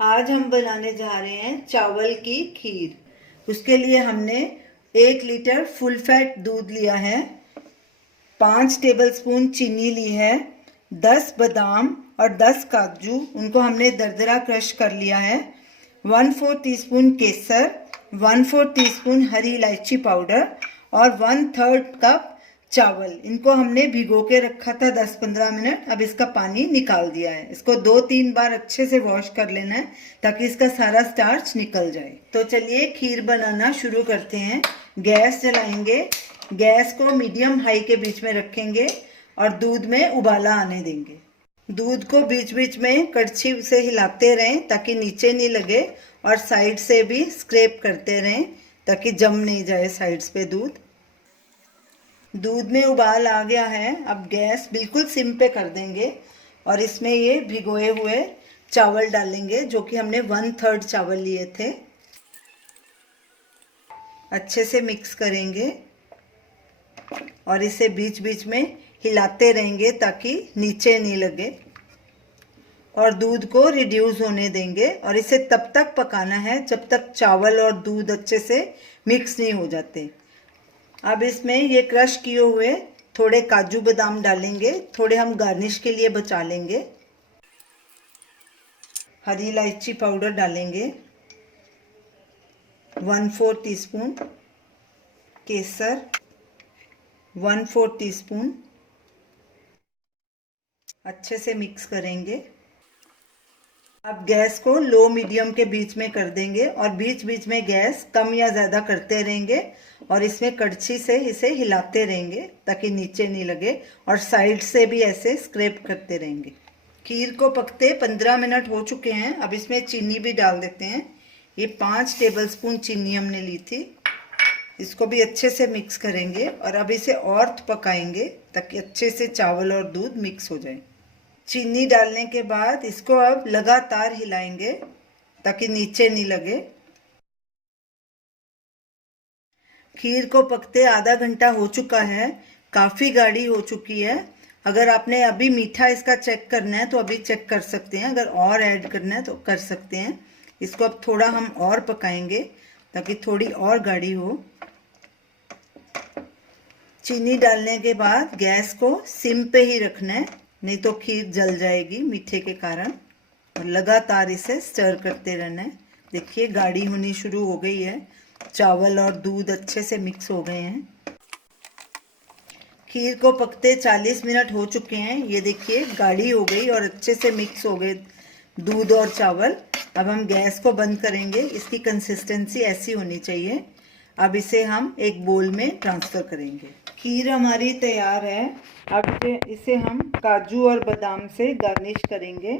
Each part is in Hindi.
आज हम बनाने जा रहे हैं चावल की खीर। उसके लिए हमने 1 लीटर फुल फैट दूध लिया है, 5 टेबलस्पून चीनी ली है, 10 बादाम और 10 काजू, उनको हमने दरदरा क्रश कर लिया है, 1/4 टीस्पून केसर, 1/4 टीस्पून हरी इलायची पाउडर और 1/3 कप चावल। इनको हमने भिगो के रखा था 10-15 मिनट। अब इसका पानी निकाल दिया है। इसको 2-3 बार अच्छे से वॉश कर लेना है ताकि इसका सारा स्टार्च निकल जाए। तो चलिए खीर बनाना शुरू करते हैं। गैस जलाएंगे, गैस को मीडियम हाई के बीच में रखेंगे और दूध में उबाला आने देंगे। दूध को बीच बीच में कड़छी से हिलाते रहें ताकि नीचे नहीं लगे और साइड से भी स्क्रैप करते रहें ताकि जम नहीं जाए साइड्स पे दूध। दूध में उबाल आ गया है। अब गैस बिल्कुल सिम पे कर देंगे और इसमें ये भिगोए हुए चावल डालेंगे जो कि हमने 1/3 चावल लिए थे। अच्छे से मिक्स करेंगे और इसे बीच बीच में हिलाते रहेंगे ताकि नीचे नहीं लगे और दूध को रिड्यूस होने देंगे और इसे तब तक पकाना है जब तक चावल और दूध अच्छे से मिक्स नहीं हो जाते। अब इसमें ये क्रश किए हुए थोड़े काजू बादाम डालेंगे, थोड़े हम गार्निश के लिए बचा लेंगे। हरी इलायची पाउडर डालेंगे, 1/4 टीस्पून केसर, 1/4 टीस्पून। अच्छे से मिक्स करेंगे। अब गैस को लो मीडियम के बीच में कर देंगे और बीच बीच में गैस कम या ज़्यादा करते रहेंगे और इसमें कड़छी से इसे हिलाते रहेंगे ताकि नीचे नहीं लगे और साइड से भी ऐसे स्क्रैप करते रहेंगे। खीर को पकते 15 मिनट हो चुके हैं। अब इसमें चीनी भी डाल देते हैं। ये 5 टेबलस्पून चीनी हमने ली थी। इसको भी अच्छे से मिक्स करेंगे और अब इसे और पकाएंगे ताकि अच्छे से चावल और दूध मिक्स हो जाए। चीनी डालने के बाद इसको अब लगातार हिलाएंगे ताकि नीचे नहीं लगे। खीर को पकते आधा घंटा हो चुका है, काफ़ी गाढ़ी हो चुकी है। अगर आपने अभी मीठा इसका चेक करना है तो अभी चेक कर सकते हैं, अगर और ऐड करना है तो कर सकते हैं। इसको अब थोड़ा हम और पकाएंगे ताकि थोड़ी और गाढ़ी हो। चीनी डालने के बाद गैस को सिम पे ही रखना है, नहीं तो खीर जल जाएगी मीठे के कारण। और लगातार इसे स्टर करते रहना है। देखिए गाढ़ी होनी शुरू हो गई है, चावल और दूध अच्छे से मिक्स हो गए हैं। खीर को पकते 40 मिनट हो चुके हैं। ये देखिए गाढ़ी हो गई और अच्छे से मिक्स हो गए दूध और चावल। अब हम गैस को बंद करेंगे। इसकी कंसिस्टेंसी ऐसी होनी चाहिए। अब इसे हम एक बोल में ट्रांसफ़र करेंगे। खीर हमारी तैयार है। अब इसे हम काजू और बादाम से गार्निश करेंगे।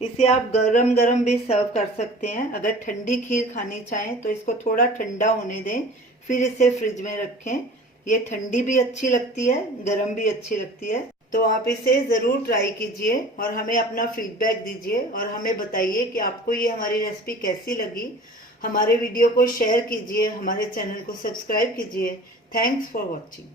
इसे आप गरम गरम भी सर्व कर सकते हैं। अगर ठंडी खीर खानी चाहें तो इसको थोड़ा ठंडा होने दें, फिर इसे फ्रिज में रखें। ये ठंडी भी अच्छी लगती है, गरम भी अच्छी लगती है। तो आप इसे ज़रूर ट्राई कीजिए और हमें अपना फीडबैक दीजिए और हमें बताइए कि आपको ये हमारी रेसिपी कैसी लगी। हमारे वीडियो को शेयर कीजिए, हमारे चैनल को सब्सक्राइब कीजिए। Thanks for watching.